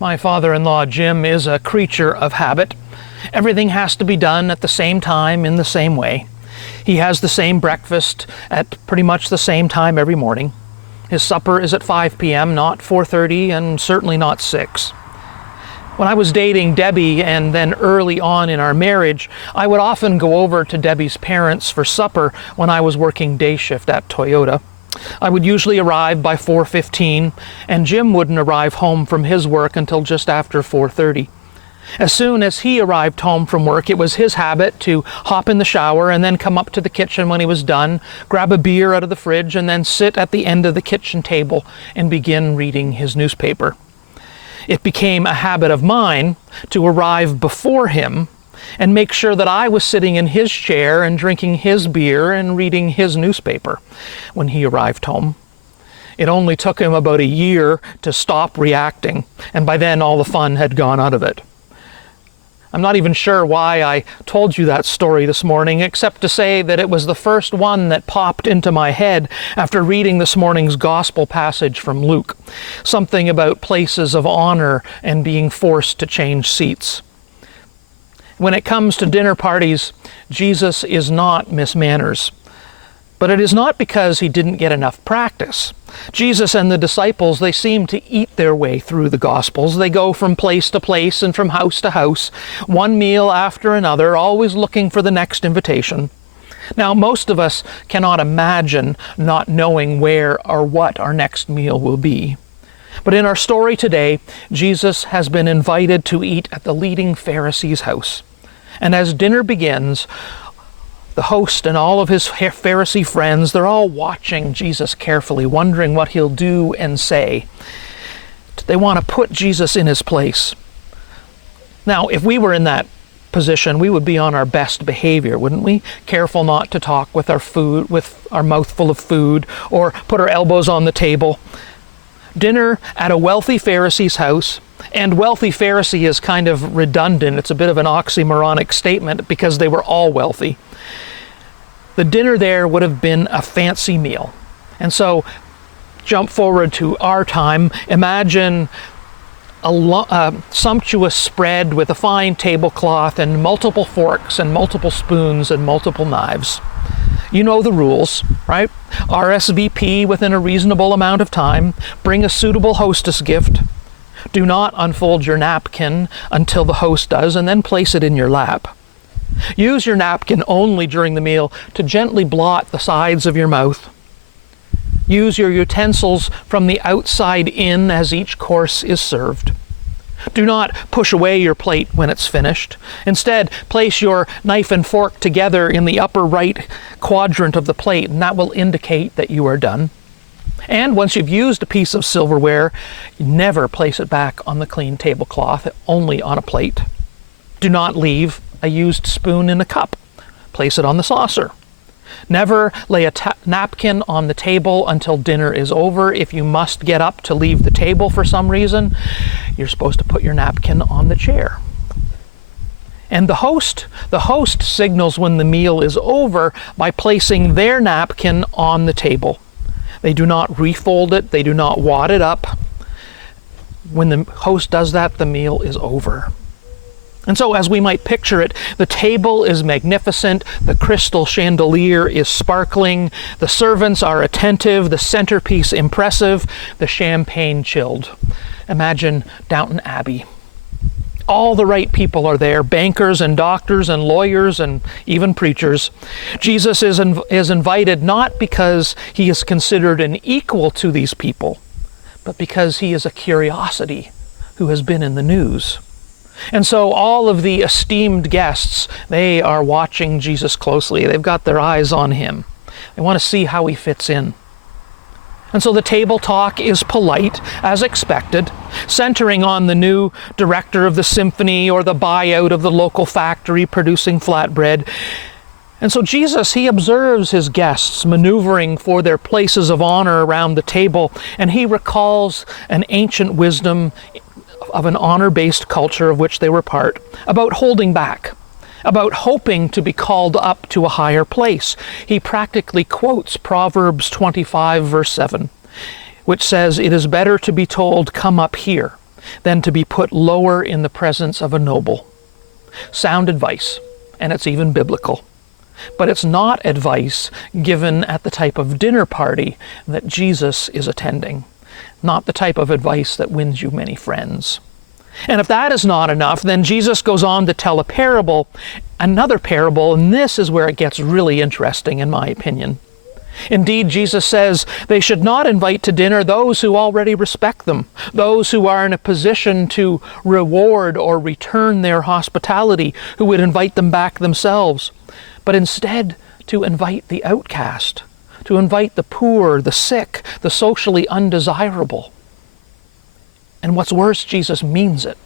My father-in-law, Jim, is a creature of habit. Everything has to be done at the same time in the same way. He has the same breakfast at pretty much the same time every morning. His supper is at 5 p.m., not 4:30, and certainly not 6. When I was dating Debbie and then early on in our marriage, I would often go over to Debbie's parents for supper when I was working day shift at Toyota. I would usually arrive by 4:15, and Jim wouldn't arrive home from his work until just after 4:30. As soon as he arrived home from work, it was his habit to hop in the shower and then come up to the kitchen when he was done, grab a beer out of the fridge, and then sit at the end of the kitchen table and begin reading his newspaper. It became a habit of mine to arrive before him and make sure that I was sitting in his chair and drinking his beer and reading his newspaper when he arrived home. It only took him about a year to stop reacting, and by then all the fun had gone out of it. I'm not even sure why I told you that story this morning, except to say that it was the first one that popped into my head after reading this morning's gospel passage from Luke. Something about places of honor and being forced to change seats. When it comes to dinner parties, Jesus is not Miss Manners. But it is not because he didn't get enough practice. Jesus and the disciples, they seem to eat their way through the Gospels. They go from place to place and from house to house, one meal after another, always looking for the next invitation. Now, most of us cannot imagine not knowing where or what our next meal will be. But in our story today, Jesus has been invited to eat at the leading Pharisee's house. And as dinner begins, the host and all of his Pharisee friends, they're all watching Jesus carefully, wondering what he'll do and say. They want to put Jesus in his place. Now, if we were in that position, we would be on our best behavior, wouldn't we? Careful not to talk with our mouth full of food, or put our elbows on the table. Dinner at a wealthy Pharisee's house, and wealthy Pharisee is kind of redundant. It's a bit of an oxymoronic statement because they were all wealthy. The dinner there would have been a fancy meal. And so, jump forward to our time. Imagine a sumptuous spread with a fine tablecloth and multiple forks and multiple spoons and multiple knives. You know the rules, right? RSVP within a reasonable amount of time. Bring a suitable hostess gift. Do not unfold your napkin until the host does, and then place it in your lap. Use your napkin only during the meal to gently blot the sides of your mouth. Use your utensils from the outside in as each course is served. Do not push away your plate when it's finished. Instead, place your knife and fork together in the upper right quadrant of the plate, and that will indicate that you are done. And once you've used a piece of silverware, never place it back on the clean tablecloth, only on a plate. Do not leave a used spoon in a cup. Place it on the saucer. Never lay a napkin on the table until dinner is over. If you must get up to leave the table for some reason, you're supposed to put your napkin on the chair. And the host signals when the meal is over by placing their napkin on the table. They do not refold it. They do not wad it up. When the host does that, the meal is over. And so, as we might picture it, the table is magnificent, the crystal chandelier is sparkling, the servants are attentive, the centerpiece impressive, the champagne chilled. Imagine Downton Abbey. All the right people are there, bankers and doctors and lawyers and even preachers. Jesus is invited not because he is considered an equal to these people, but because he is a curiosity who has been in the news. And so all of the esteemed guests, they are watching Jesus closely. They've got their eyes on him. They want to see how he fits in. And so the table talk is polite, as expected, centering on the new director of the symphony or the buyout of the local factory producing flatbread. And so Jesus, he observes his guests maneuvering for their places of honor around the table, and he recalls an ancient wisdom of an honor-based culture of which they were part, about holding back, about hoping to be called up to a higher place. He practically quotes Proverbs 25, verse 7, which says, "It is better to be told, 'Come up here,' than to be put lower in the presence of a noble. Sound advice, and it's even biblical. But it's not advice given at the type of dinner party that Jesus is attending, not the type of advice that wins you many friends. And if that is not enough, then Jesus goes on to tell a parable, another parable, and this is where it gets really interesting in my opinion. Indeed, Jesus says they should not invite to dinner those who already respect them, those who are in a position to reward or return their hospitality, who would invite them back themselves, but instead to invite the outcast, to invite the poor, the sick, the socially undesirable. And what's worse, Jesus means it.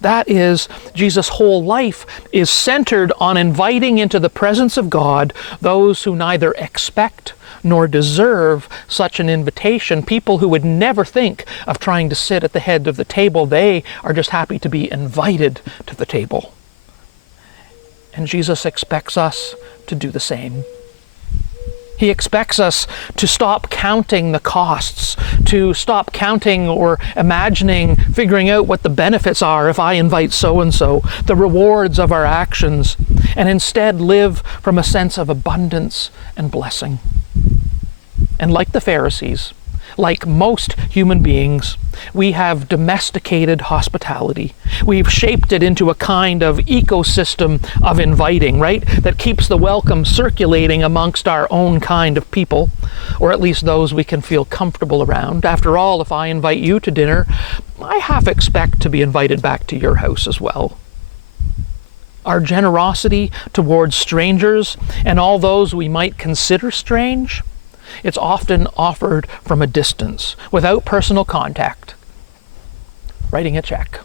That is, Jesus' whole life is centered on inviting into the presence of God those who neither expect nor deserve such an invitation, people who would never think of trying to sit at the head of the table. They are just happy to be invited to the table. And Jesus expects us to do the same. He expects us to stop counting the costs, to stop counting or imagining, figuring out what the benefits are if I invite so-and-so, the rewards of our actions, and instead live from a sense of abundance and blessing. And like the Pharisees, like most human beings, we have domesticated hospitality. We've shaped it into a kind of ecosystem of inviting, right? That keeps the welcome circulating amongst our own kind of people, or at least those we can feel comfortable around. After all, if I invite you to dinner, I half expect to be invited back to your house as well. Our generosity towards strangers and all those we might consider strange, it's often offered from a distance, without personal contact, writing a check.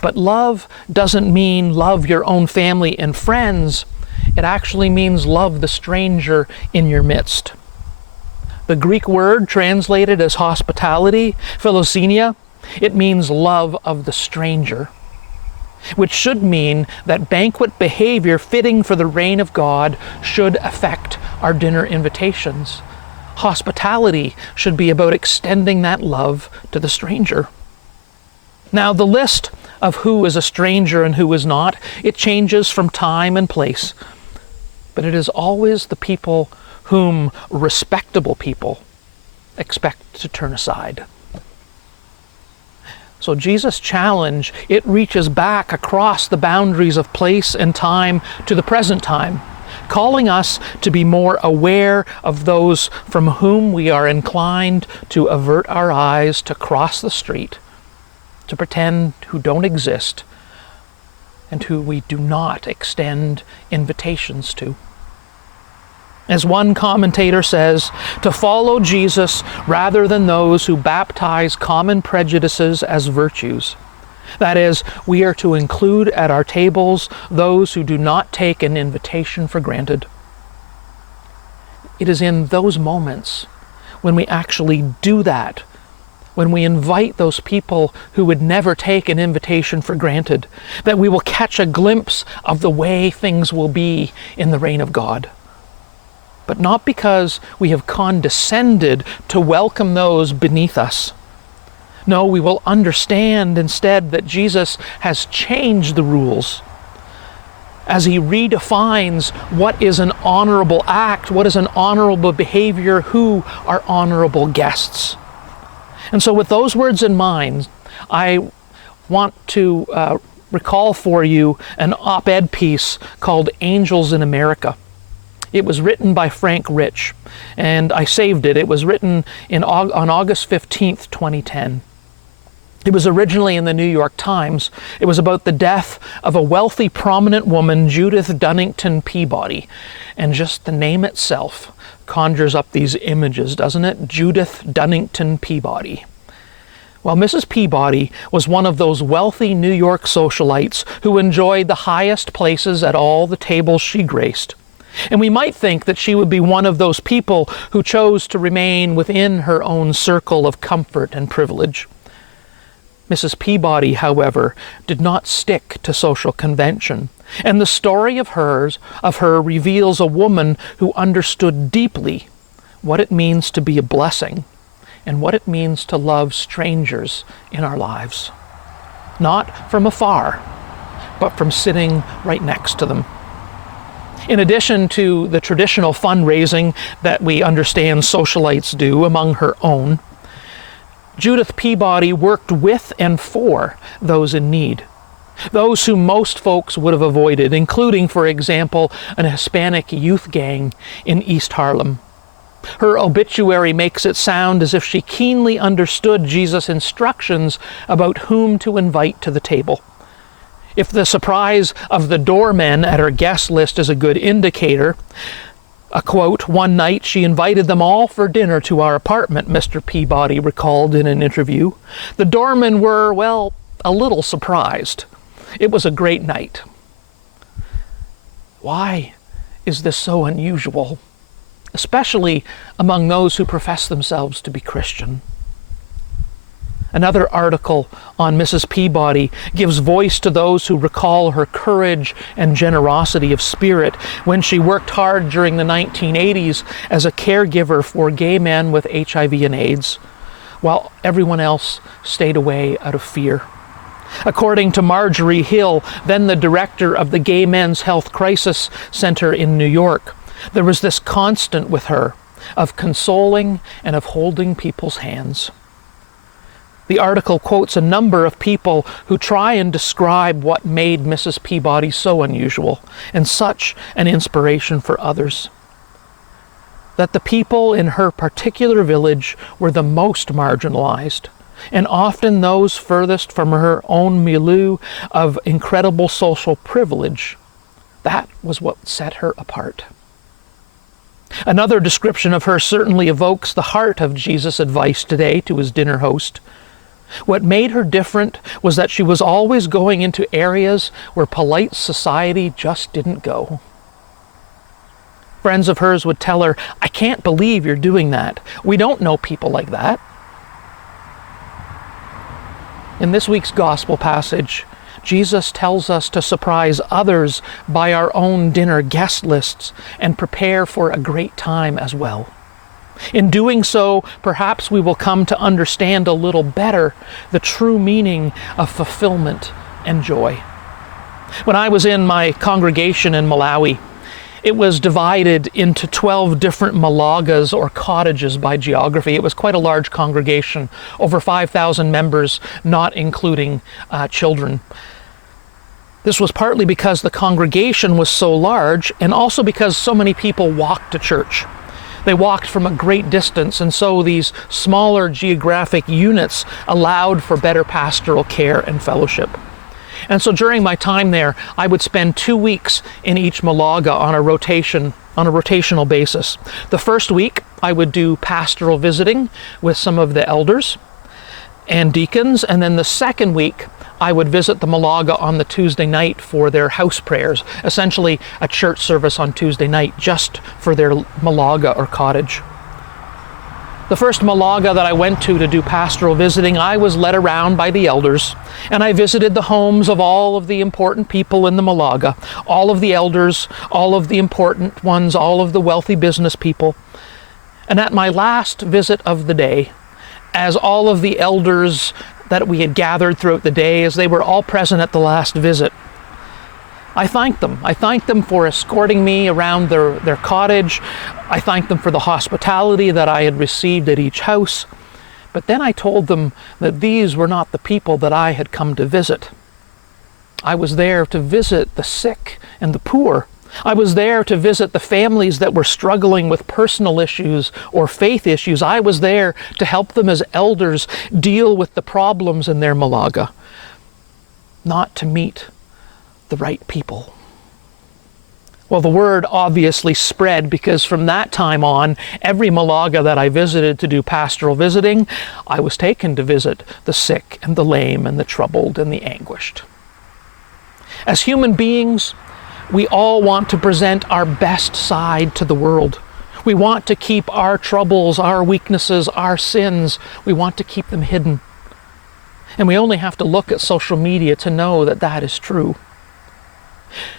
But love doesn't mean love your own family and friends. It actually means love the stranger in your midst. The Greek word translated as hospitality, philoxenia, it means love of the stranger, which should mean that banquet behavior fitting for the reign of God should affect our dinner invitations. Hospitality should be about extending that love to the stranger. Now, the list of who is a stranger and who is not, it changes from time and place, but it is always the people whom respectable people expect to turn aside. So Jesus' challenge, it reaches back across the boundaries of place and time to the present time, calling us to be more aware of those from whom we are inclined to avert our eyes, to cross the street, to pretend who don't exist, and who we do not extend invitations to. As one commentator says, to follow Jesus rather than those who baptize common prejudices as virtues. That is, we are to include at our tables those who do not take an invitation for granted. It is in those moments when we actually do that, when we invite those people who would never take an invitation for granted, that we will catch a glimpse of the way things will be in the reign of God. But not because we have condescended to welcome those beneath us. No, we will understand instead that Jesus has changed the rules as he redefines what is an honorable act, what is an honorable behavior, who are honorable guests. And so with those words in mind, I want to recall for you an op-ed piece called Angels in America. It was written by Frank Rich, and I saved it. It was written on August 15th, 2010. It was originally in the New York Times. It was about the death of a wealthy, prominent woman, Judith Dunnington Peabody. And just the name itself conjures up these images, doesn't it? Judith Dunnington Peabody. Well, Mrs. Peabody was one of those wealthy New York socialites who enjoyed the highest places at all the tables she graced. And we might think that she would be one of those people who chose to remain within her own circle of comfort and privilege. Mrs. Peabody, however, did not stick to social convention, and the story of her reveals a woman who understood deeply what it means to be a blessing and what it means to love strangers in our lives. Not from afar, but from sitting right next to them. In addition to the traditional fundraising that we understand socialites do among her own, Judith Peabody worked with and for those in need, those who most folks would have avoided, including, for example, an Hispanic youth gang in East Harlem. Her obituary makes it sound as if she keenly understood Jesus' instructions about whom to invite to the table. If the surprise of the doormen at her guest list is a good indicator, a quote, "One night she invited them all for dinner to our apartment," Mr. Peabody recalled in an interview. The doormen were, well, a little surprised. It was a great night. Why is this so unusual, especially among those who profess themselves to be Christian? Another article on Mrs. Peabody gives voice to those who recall her courage and generosity of spirit when she worked hard during the 1980s as a caregiver for gay men with HIV and AIDS, while everyone else stayed away out of fear. According to Marjorie Hill, then the director of the Gay Men's Health Crisis Center in New York, there was this constant with her of consoling and of holding people's hands. The article quotes a number of people who try and describe what made Mrs. Peabody so unusual and such an inspiration for others. That the people in her particular village were the most marginalized, and often those furthest from her own milieu of incredible social privilege. That was what set her apart. Another description of her certainly evokes the heart of Jesus' advice today to his dinner host. What made her different was that she was always going into areas where polite society just didn't go. Friends of hers would tell her, "I can't believe you're doing that. We don't know people like that." In this week's gospel passage, Jesus tells us to surprise others by our own dinner guest lists and prepare for a great time as well. In doing so, perhaps we will come to understand a little better the true meaning of fulfillment and joy. When I was in my congregation in Malawi, it was divided into 12 different malagas or cottages by geography. It was quite a large congregation, over 5,000 members, not including children. This was partly because the congregation was so large and also because so many people walked to church. They walked from a great distance, and so these smaller geographic units allowed for better pastoral care and fellowship. And so during my time there, I would spend 2 weeks in each Malaga on a rotational basis. The first week, I would do pastoral visiting with some of the elders and deacons, and then the second week, I would visit the Malaga on the Tuesday night for their house prayers, essentially a church service on Tuesday night just for their Malaga or cottage. The first Malaga that I went to do pastoral visiting, I was led around by the elders, and I visited the homes of all of the important people in the Malaga, all of the elders, all of the important ones, all of the wealthy business people. And at my last visit of the day, as all of the elders that we had gathered throughout the day, as they were all present at the last visit, I thanked them. I thanked them for escorting me around their cottage. I thanked them for the hospitality that I had received at each house. But then I told them that these were not the people that I had come to visit. I was there to visit the sick and the poor. I was there to visit the families that were struggling with personal issues or faith issues. I was there to help them as elders deal with the problems in their Malaga, not to meet the right people. Well, the word obviously spread, because from that time on, every Malaga that I visited to do pastoral visiting, I was taken to visit the sick and the lame and the troubled and the anguished. As human beings, we all want to present our best side to the world. We want to keep our troubles, our weaknesses, our sins, we want to keep them hidden. And we only have to look at social media to know that that is true.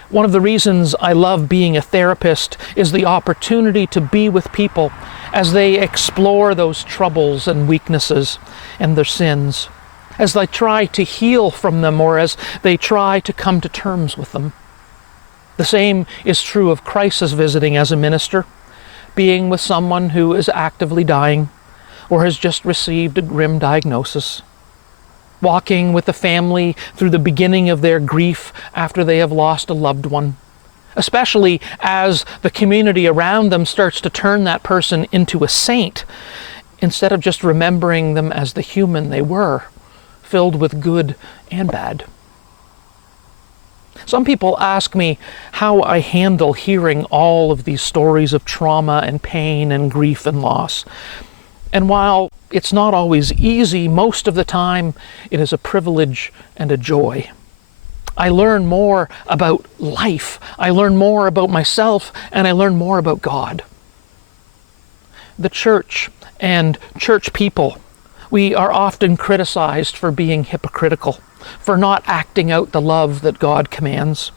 One of the reasons I love being a therapist is the opportunity to be with people as they explore those troubles and weaknesses and their sins, as they try to heal from them or as they try to come to terms with them. The same is true of crisis visiting as a minister, being with someone who is actively dying or has just received a grim diagnosis, walking with the family through the beginning of their grief after they have lost a loved one, especially as the community around them starts to turn that person into a saint instead of just remembering them as the human they were, filled with good and bad. Some people ask me how I handle hearing all of these stories of trauma and pain and grief and loss. And while it's not always easy, most of the time it is a privilege and a joy. I learn more about life, I learn more about myself, and I learn more about God. The church and church people, we are often criticized for being hypocritical, for not acting out the love that God commands.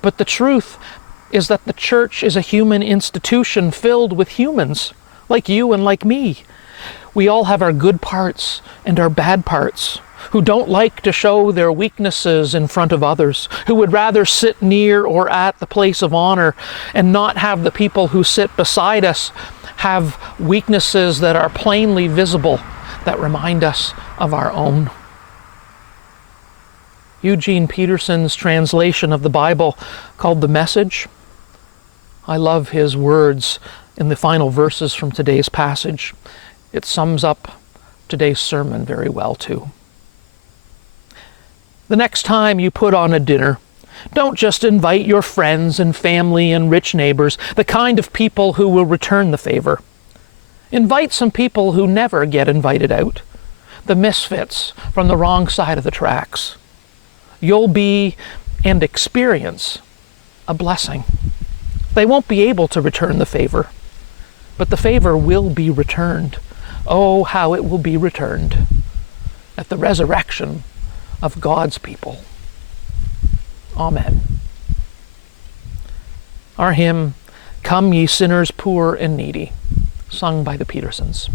But the truth is that the church is a human institution filled with humans, like you and like me. We all have our good parts and our bad parts, who don't like to show their weaknesses in front of others, who would rather sit near or at the place of honor and not have the people who sit beside us have weaknesses that are plainly visible, that remind us of our own. Eugene Peterson's translation of the Bible, called The Message, I love his words in the final verses from today's passage. It sums up today's sermon very well, too. The next time you put on a dinner, don't just invite your friends and family and rich neighbors, the kind of people who will return the favor. Invite some people who never get invited out, the misfits from the wrong side of the tracks. You'll be and experience a blessing. They won't be able to return the favor, but the favor will be returned. Oh, how it will be returned at the resurrection of God's people. Amen. Our hymn, Come Ye Sinners Poor and Needy, sung by the Petersons.